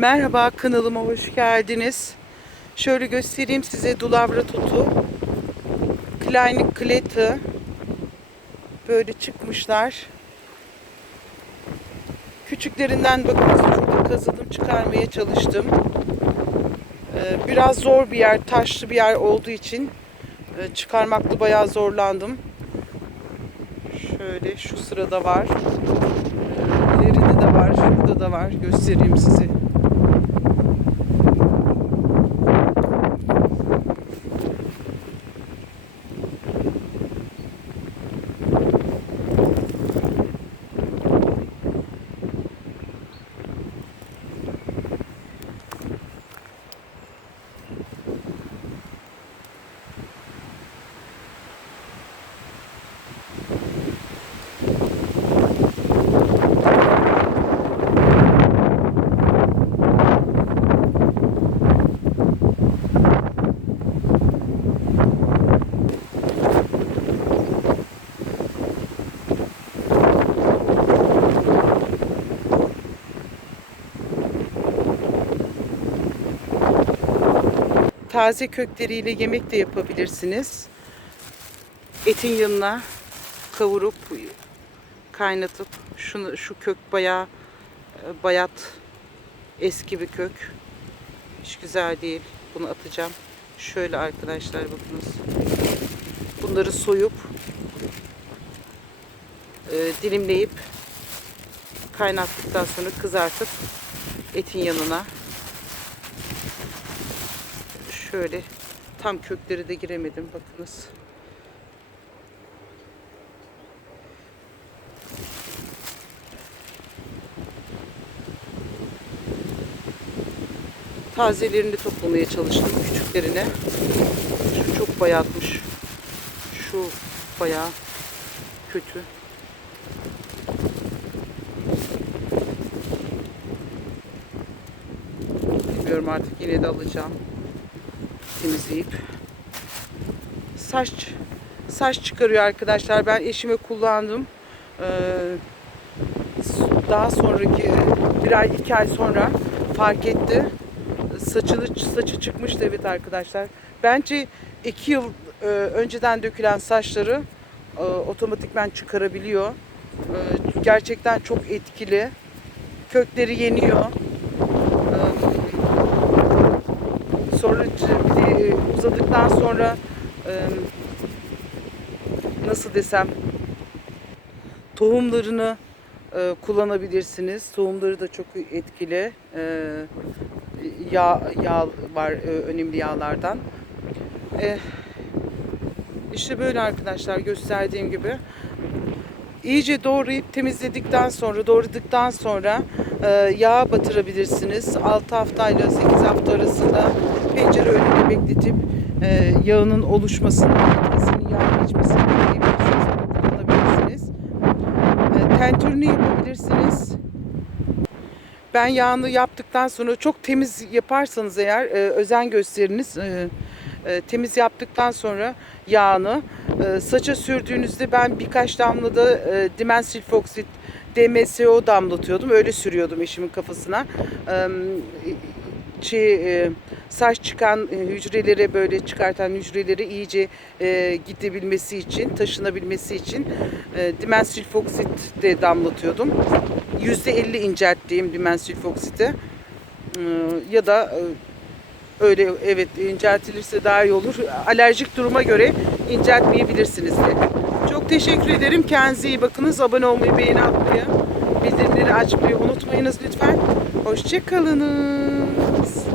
Merhaba kanalıma hoş geldiniz. Şöyle göstereyim size Dulavra tutu. Kleine Klette. Böyle çıkmışlar. Küçüklerinden bakın şurada kazıdım çıkarmaya çalıştım. Ee, Biraz zor bir yer, taşlı bir yer olduğu için e, çıkarmakta bayağı zorlandım. Şöyle şu sırada var. Ee, İleride de var, şurada da var. Göstereyim size. Taze kökleriyle yemek de yapabilirsiniz. Etin yanına kavurup kaynatıp şunu şu kök bayağı e, bayat eski bir kök. Hiç güzel değil. Bunu atacağım. Şöyle arkadaşlar bakınız. Bunları soyup e, dilimleyip kaynattıktan sonra kızartıp etin yanına şöyle tam kökleri de giremedim bakınız. Tazelerini toplamaya çalıştım küçüklerine. Şu çok bayatmış. Şu bayağı kötü. Bilmiyorum artık yine de alacağım. Temizleyip. Saç saç çıkarıyor arkadaşlar. Ben eşime kullandım. Ee, daha sonraki bir ay iki ay sonra fark etti. Saçını saçı çıkmıştı evet arkadaşlar. Bence iki yıl e, önceden dökülen saçları e, otomatikman çıkarabiliyor. E, gerçekten çok etkili. Kökleri yeniyor. E, sonra de uzadıktan sonra e, nasıl desem tohumlarını e, kullanabilirsiniz. Tohumları da çok etkili. E, yağ, yağ var e, önemli yağlardan. E, işte böyle arkadaşlar gösterdiğim gibi. İyice doğrayıp temizledikten sonra, doğradıktan sonra e, yağa batırabilirsiniz. 6 haftayla 8 hafta arasında pencere önünde bekletip e, yağının oluşmasını, etkisini, yağ geçmesini bekleyebilirsiniz. Kullanabilirsiniz. E, tentürünü yapabilirsiniz. Ben yağını yaptıktan sonra çok temiz yaparsanız eğer e, özen gösteriniz. E, e, temiz yaptıktan sonra yağını e, saça sürdüğünüzde ben birkaç damla da e, dimensilfoksit DMSO damlatıyordum. Öyle sürüyordum eşimin kafasına. E, şey, e, saç çıkan e, hücreleri böyle çıkartan hücreleri iyice e, gidebilmesi için, taşınabilmesi için e, dimensilfoksit de damlatıyordum. %50 incelttiğim dimensilfoksiti e, ya da e, öyle evet inceltilirse daha iyi olur. Alerjik duruma göre inceltmeyebilirsiniz de. Çok teşekkür ederim. Kendinize iyi bakınız. Abone olmayı, beğeni atmayı, bildirimleri açmayı unutmayınız lütfen. Hoşçakalınız.